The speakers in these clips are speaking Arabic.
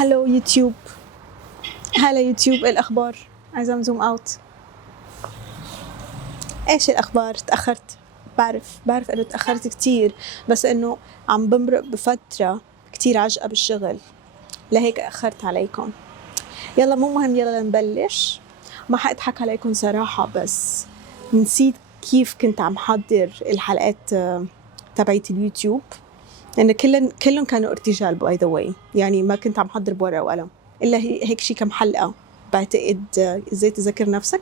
هلو يوتيوب. هلا يوتيوب، ايه الاخبار؟ عايزه زوم اوت. ايش الاخبار؟ تاخرت، بعرف انه تاخرت كتير، بس انه عم بمرق بفتره كتير عجقه بالشغل، لهيك اخرت عليكم. يلا مو مهم، يلا نبلش. ما حاضحك عليكم صراحه، بس نسيت كيف كنت عم حضر الحلقات تبعت اليوتيوب، لأن كلهم كانوا ارتجال باي ذا واي، يعني ما كنت عم حضر بورقة وقلم إلا هيك شي كم حلقة بعتقد. إزاي تذكر نفسك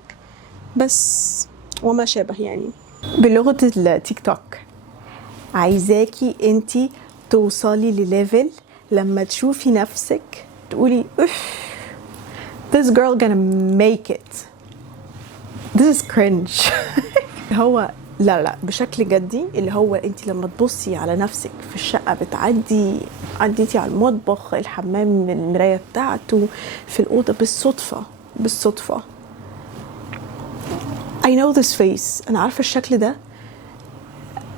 بس وما شابه. يعني بلغة التيك توك، عايزاكي انتي توصلي لليفل لما تشوفي نفسك تقولي this girl gonna make it, this is cringe. هو لا بشكل جدي، اللي هو انت لما تبصي على نفسك في الشقة عديتي على المطبخ، الحمام، من المراية بتاعته، في الأوضة بالصدفة I know this face، أنا عارفة الشكل ده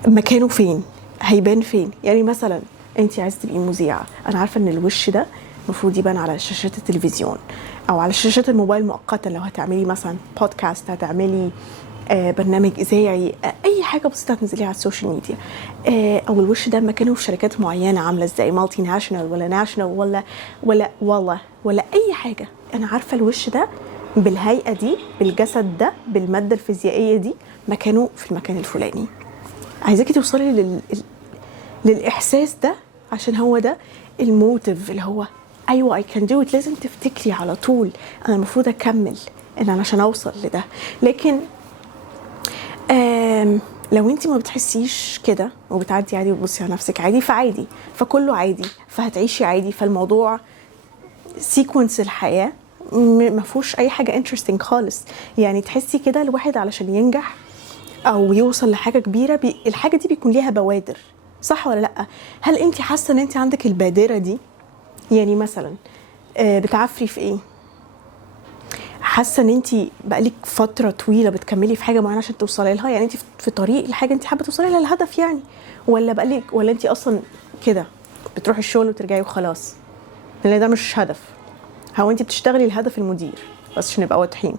مكانه فين، هيبان فين. يعني مثلا انت عايزة تبقي مذيعة، أنا عارفة ان الوش ده المفروض يبان على شاشات التلفزيون أو على شاشات الموبايل مؤقتا، لو هتعملي مثلا بودكاست، هتعملي برنامج إذاعي، أي حاجة بسيطة تنزليها على السوشيال ميديا. أو الوش ده مكانه في شركات معينة عاملة إزاي، مالتي ناشونال ولا ناشونال ولا أي حاجة. أنا عارفة الوش ده بالهيئة دي، بالجسد ده، بالمادة الفيزيائية دي، مكانه في المكان الفلاني. عايزاكي توصلي للإحساس ده، عشان هو ده الموتيف، اللي هو أيوة I can do it. لازم تفتكري على طول أنا المفروض أكمل أنا عشان أوصل لده. لكن لو انتي ما بتحسيش كده وبتعدي عادي وبتبصي على نفسك عادي، فعادي، فكله عادي، فهتعيشي عادي، فالموضوع سيكونس الحياة ما فيهوش اي حاجة interesting خالص. يعني تحسي كده الواحد علشان ينجح او يوصل لحاجة كبيرة، الحاجة دي بيكون ليها بوادر، صح ولا لا؟ هل انتي حاسة ان انتي عندك البادرة دي؟ يعني مثلا بتعفري في ايه؟ حاسه ان انت بقالك فتره طويله بتكملي في حاجه معينه عشان توصلي لها؟ يعني انت في طريق الحاجه انت حابه توصلي لها، الهدف يعني، ولا انت اصلا كده بتروحي الشغل وترجعي وخلاص؟ لان ده مش هدف. هو انت بتشتغلي الهدف المدير بس، عشان نبقى واضحين.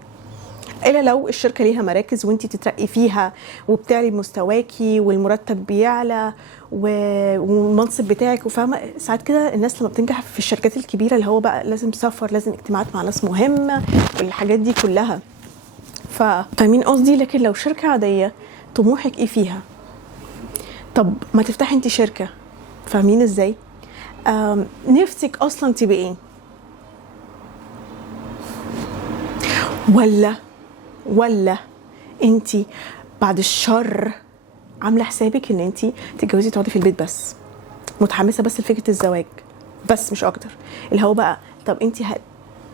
الا لو الشركه ليها مراكز وانت تترقي فيها وبتعلي مستواكي والمرتب بيعلى والمنصب بتاعك، وفاهمه ساعات كده الناس لما بتنجح في الشركات الكبيره، اللي هو بقى لازم سفر، لازم اجتماعات مع ناس مهمه والحاجات دي كلها، فاهمين قصدي؟ لكن لو شركه عاديه طموحك ايه فيها؟ طب ما تفتحي انت شركه، فاهمين ازاي؟ نفسك اصلا تبقي ايه؟ ولا انتي بعد الشر عامله حسابك ان انتي تتجوزي تقعدي في البيت بس، متحمسه بس لفكره الزواج بس مش اكتر؟ اللي هو بقى طب انتي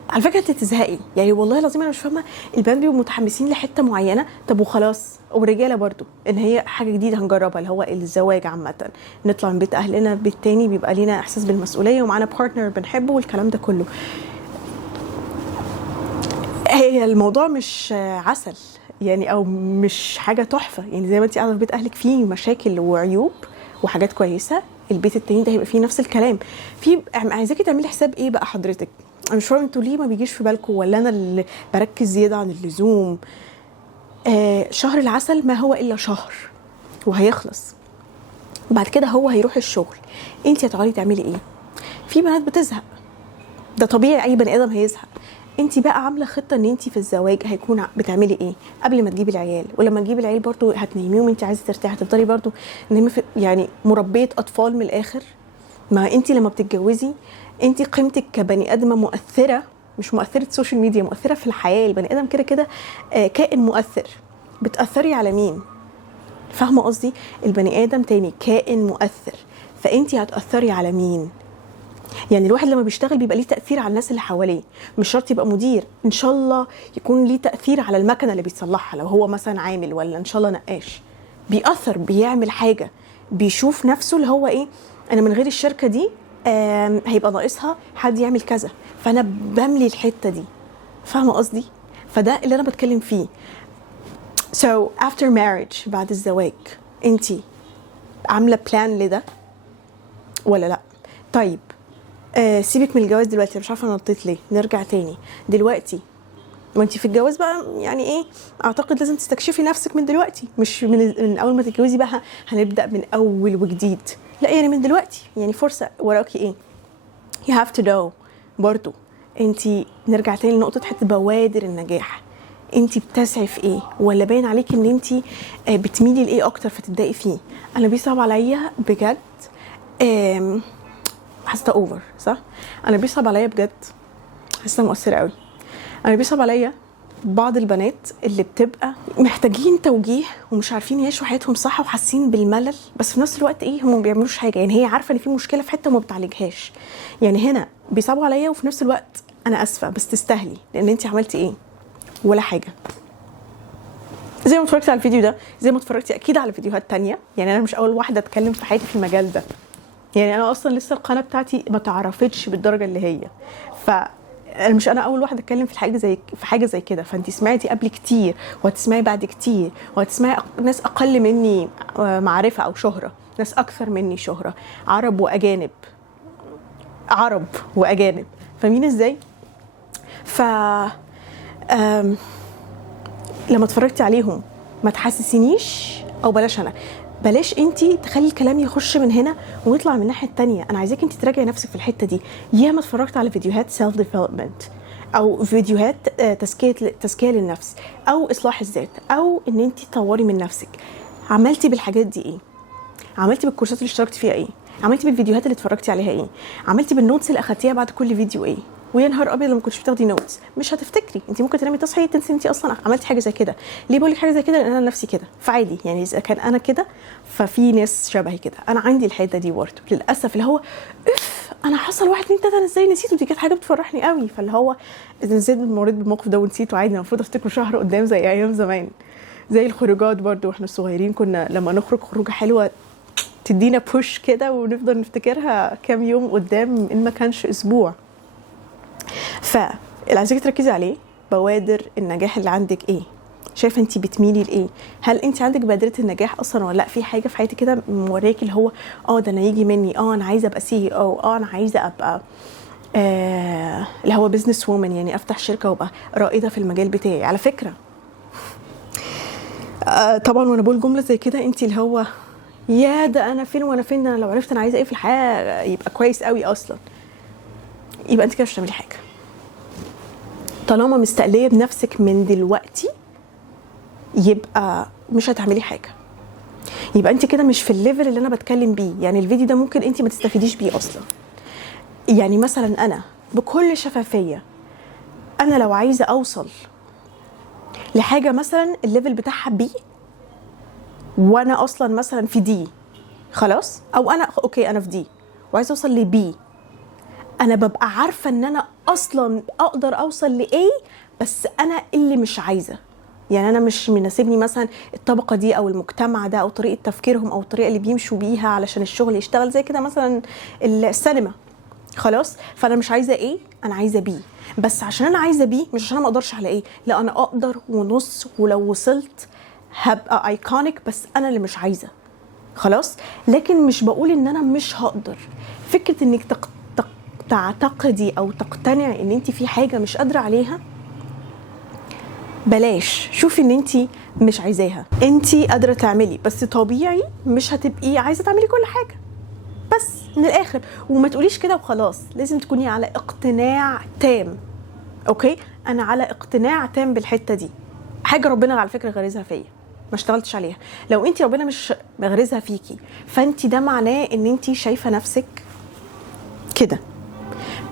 على فكره انت تزهقي. يعني والله العظيم انا مش فاهمه، البنات بيبقوا متحمسين لحته معينه، طب وخلاص. والرجاله برضو ان هي حاجه جديده هنجربها، اللي هو الزواج عامه، نطلع من بيت اهلنا بيت تاني، بيبقى لينا احساس بالمسؤوليه ومعانا بارتنر بنحبه والكلام ده كله. هي الموضوع مش عسل يعني، او مش حاجه تحفه. يعني زي ما انت قاعده في بيت اهلك فيه مشاكل وعيوب وحاجات كويسه، البيت التاني ده هيبقى فيه نفس الكلام. عايزاكي تعملي حساب ايه بقى حضرتك؟ انا مش فاهمه انتوا ليه ما بيجيش في بالكم، ولا انا اللي بركز زياده عن اللزوم؟ شهر العسل ما هو الا شهر وهيخلص، بعد كده هو هيروح الشغل، انت هتقعدي تعملي ايه؟ في بنات بتزهق، ده طبيعي، اي بني ادم هيزهق. انت بقى عامله خطه ان انت في الزواج هيكون بتعملي ايه قبل ما تجيبي العيال، ولما تجيبي العيال برضو هتنيميهم، انت عايزه ترتاحي، هتفضلي برضو نايمه يعني مربيه اطفال من الاخر. ما انت لما بتتجوزي انت قيمتك كبني ادمه مؤثره، مش مؤثره سوشيال ميديا، مؤثره في الحياه. البني ادم كده كده كائن مؤثر. بتاثري على مين؟ فاهمه قصدي؟ البني ادم تاني كائن مؤثر، فانت هتاثري على مين؟ يعني الواحد لما بيشتغل بيبقى ليه تأثير على الناس اللي حواليه، مش شرط يبقى مدير، ان شاء الله يكون ليه تأثير على المكنة اللي بيصلحها لو هو مثلا عامل، ولا ان شاء الله نقاش، بيأثر، بيعمل حاجة، بيشوف نفسه اللي هو ايه، انا من غير الشركة دي هيبقى ناقصها حد يعمل كذا، فانا بملي الحتة دي. فاهمة قصدي؟ فده اللي انا بتكلم فيه. So after marriage، بعد الزواج، انتي عاملة بلان لده ولا لا؟ طيب سيبك من الجواز دلوقتي، مش عارفه انا نطيت ليه، نرجع تاني دلوقتي. وانت في الجواز بقى يعني ايه، اعتقد لازم تستكشفي نفسك من دلوقتي، مش من اول ما تتجوزي بقى هنبدا من اول وجديد، لا يعني من دلوقتي، يعني فرصه وراكي ايه. you have to know برضو. انت نرجع تاني لنقطه حته بوادر النجاح، انت بتسعي في ايه، ولا باين عليك ان انت بتميلي لايه اكتر فتبداي فيه. انا بيصعب عليا بجد، حاسه اوفر صح، انا بيصعب عليا بجد، حاسه مؤثره قوي. انا بيصعب عليا بعض البنات اللي بتبقى محتاجين توجيه ومش عارفين يعيشوا حياتهم صح وحاسين بالملل، بس في نفس الوقت ايه، هم ما بيعملوش حاجه، يعني هي عارفه ان في مشكله في حته وما بتعالجهاش. يعني هنا بيصعبوا عليا، وفي نفس الوقت انا اسفه بس تستاهلي، لان انت عملتي ايه؟ ولا حاجه. زي ما اتفرجتي على الفيديو ده، زي ما اتفرجتي اكيد على فيديوهات تانية، يعني انا مش اول واحده اتكلم في حياتي في المجال ده، يعني انا اصلا لسه القناه بتاعتي ما تعرفتش بالدرجه اللي هي، مش انا اول واحده اتكلم في حاجه زي كده. فانت سمعتي قبل كتير، وهتسمعي بعد كتير، وهتسمعي ناس اقل مني معرفه او شهره، ناس اكثر مني شهره، عرب واجانب، عرب واجانب، فاهمين ازاي؟ ف لما اتفرجتي عليهم ما تحسسينيش، او بلاش انتي تخلي الكلام يخش من هنا ويطلع من الناحيه التانية. انا عايزاك انتي تراجعي نفسك في الحته دي. ياما اتفرجت على فيديوهات سيلف ديفلوبمنت، او فيديوهات تزكيه للنفس، او اصلاح الذات، او ان انتي تطوري من نفسك. عملتي بالحاجات دي ايه؟ عملتي بالكورسات اللي اشتركتي فيها ايه؟ عملتي بالفيديوهات اللي اتفرجتي عليها ايه؟ عملتي بالنوتس اللي اخدتيها بعد كل فيديو ايه؟ ويا نهار ابيض لما كنتش بتاخدي نوتس مش هتفتكري، انت ممكن تنامي تصحي تنسي انت اصلا عملتي حاجه زي كده. ليه بقول لك حاجه زي كده؟ لان انا نفسي كده، فعادي يعني اذا كان انا كده ففي ناس شبهي كده. انا عندي الحته دي برضه للاسف، اللي هو انا حصل 1 2 3 انا ازاي نسيته، دي كانت حاجه بتفرحني قوي. فاللي هو اذا نسيت مريت بالموقف ده ونسيته عادي، المفروض افتكره شهر قدام زي ايام زمان. زي الخروجات برضه واحنا صغيرين، كنا لما نخرج خروجه حلوه تدينا بوش كده ونفضل نفتكرها كام يوم قدام ان ما كانش اسبوع. فاللي عايزاكي تركزي عليه بوادر النجاح اللي عندك ايه، شايفه انت بتميلي لايه، هل انت عندك بادره النجاح اصلا ولا لا؟ في حاجه في حياتك كده موريكي اللي هو ده انا يجي مني، انا عايزه ابقى سي او، انا عايزه ابقى اللي هو بزنس وومن، يعني افتح شركه وابقى رائده في المجال بتاعي. على فكره طبعا وانا بقول جمله زي كده انت اللي هو يا ده انا فين وانا فين، انا لو عرفت انا عايزه ايه في الحياه يبقى كويس قوي اصلا. يبقى انت كده مش هتعملي حاجه. طالما مستقليه بنفسك من دلوقتي يبقى مش هتعملي حاجه، يبقى انت كده مش في الليفل اللي انا بتكلم بيه. يعني الفيديو ده ممكن انت ما تستفيديش بيه اصلا. يعني مثلا انا بكل شفافيه، انا لو عايزه اوصل لحاجه مثلا الليفل بتاعها بي، وانا اصلا مثلا في دي خلاص، او انا اوكي انا في دي وعايزه اوصل لبي، انا ببقى عارفه ان انا اصلا اقدر اوصل لايه، بس انا اللي مش عايزه. يعني انا مش مناسبني مثلا الطبقه دي او المجتمع ده او طريقه تفكيرهم او الطريقه اللي بيمشوا بيها علشان الشغل يشتغل زي كده، مثلا السينما خلاص، فانا مش عايزه ايه، انا عايزه بي. بس عشان انا عايزه بي مش عشان انا ما اقدرش على ايه، لا انا اقدر ونص، ولو وصلت هبقى ايكونيك، بس انا اللي مش عايزه خلاص. لكن مش بقول ان انا مش هقدر. فكره انك تعتقدي او تقتنعي ان انت في حاجه مش قادره عليها، بلاش. شوفي ان انت مش عايزاها، انت قادره تعملي، بس طبيعي مش هتبقي عايزه تعملي كل حاجه، بس من الاخر. وما تقوليش كده وخلاص، لازم تكوني على اقتناع تام. اوكي انا على اقتناع تام بالحته دي، حاجه ربنا على فكره غريزها فيا ما اشتغلتش عليها. لو انت ربنا مش مغرزها فيكي، فانت ده معناه ان انت شايفه نفسك كده،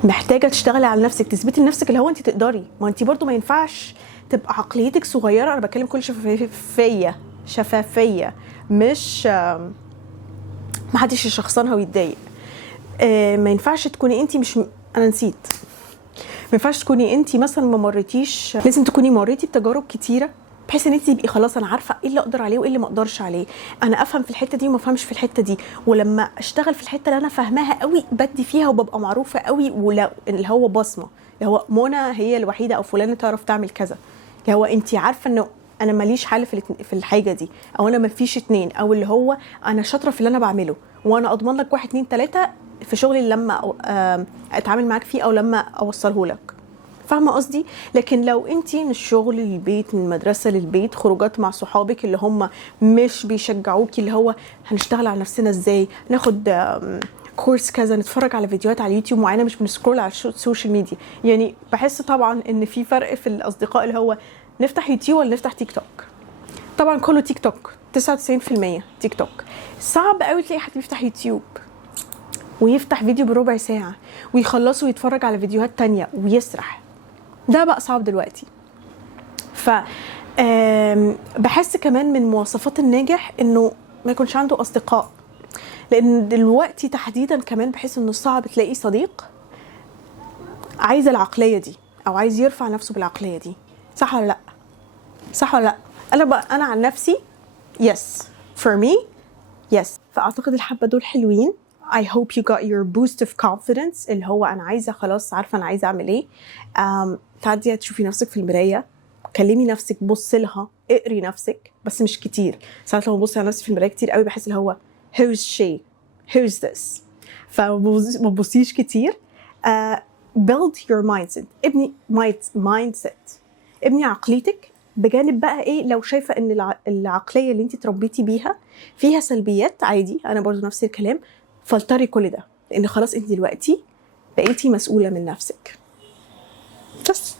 محتاجه تشتغلي على نفسك، تثبتي لنفسك اللي هو انت تقدري. ما انت برضو ما ينفعش تبقى عقليتك صغيره. انا بتكلم كل شفافيه، مش ما حدش يشخصنها ويتضايق. ما ينفعش تكوني انت مش انا نسيت، ما ينفعش تكوني انت مثلا ما مريتيش، لازم تكوني مريتي بتجارب كتيره بحيث ان انت تبقي خلاص انا عارفه ايه اللي اقدر عليه وايه اللي ما اقدرش عليه، انا افهم في الحته دي وما افهمش في الحته دي، ولما اشتغل في الحته اللي انا فاهماها قوي بدي فيها وببقى معروفه قوي، ولا اللي هو بصمه، اللي هو منى هي الوحيده او فلانه تعرف تعمل كذا، اللي هو انت عارفه انه انا ماليش حل في الحاجه دي، او انا ما فيش اتنين، او اللي هو انا شاطره في اللي انا بعمله وانا اضمن لك 1 2 3 في شغلي لما اتعامل معاك فيه او لما اوصله لك. فاهمه قصدي؟ لكن لو انت من الشغل للبيت، من المدرسه للبيت، خروجات مع صحابك اللي هم مش بيشجعوكي، اللي هو هنشتغل على نفسنا ازاي، ناخد كورس كذا، نتفرج على فيديوهات على اليوتيوب معينه، مش بنسكرول على السوشيال ميديا. يعني بحس طبعا ان في فرق في الاصدقاء اللي هو نفتح يوتيوب ولا نفتح تيك توك. طبعا كله تيك توك، 99% تيك توك. صعب قوي تلاقي حد بيفتح يوتيوب ويفتح فيديو بربع ساعه ويخلصه ويتفرج على فيديوهات تانية ويسرح. ده بقى صعب دلوقتي. ف بحس كمان من مواصفات الناجح انه ما يكونش عنده اصدقاء، لان دلوقتي تحديدا كمان بحس انه صعب تلاقي صديق عايز العقليه دي او عايز يرفع نفسه بالعقليه دي. صح ولا لا؟ صح ولا لا؟ انا عن نفسي yes for me yes. فاعتقد الحبه دول حلوين. I hope you got your boost of confidence، اللي هو انا عايزه خلاص عارفه انا عايزه اعمل ايه. تعدي تشوفي نفسك في المرايه، كلمي نفسك، بصي لها، اقري نفسك بس مش كتير. ساعات لما ببص على نفسي في المرايه كتير قوي بحس اللي هو who's she who's this، فما تبصيش كتير. build your mindset، ابني mindset، ابني عقليتك. بجانب بقى ايه، لو شايفه ان العقليه اللي انت تربيتي بيها فيها سلبيات، عادي، انا برضو نفس الكلام، فلتري كل ده، لان خلاص انت دلوقتي بقيتي مسؤوله من نفسك. بس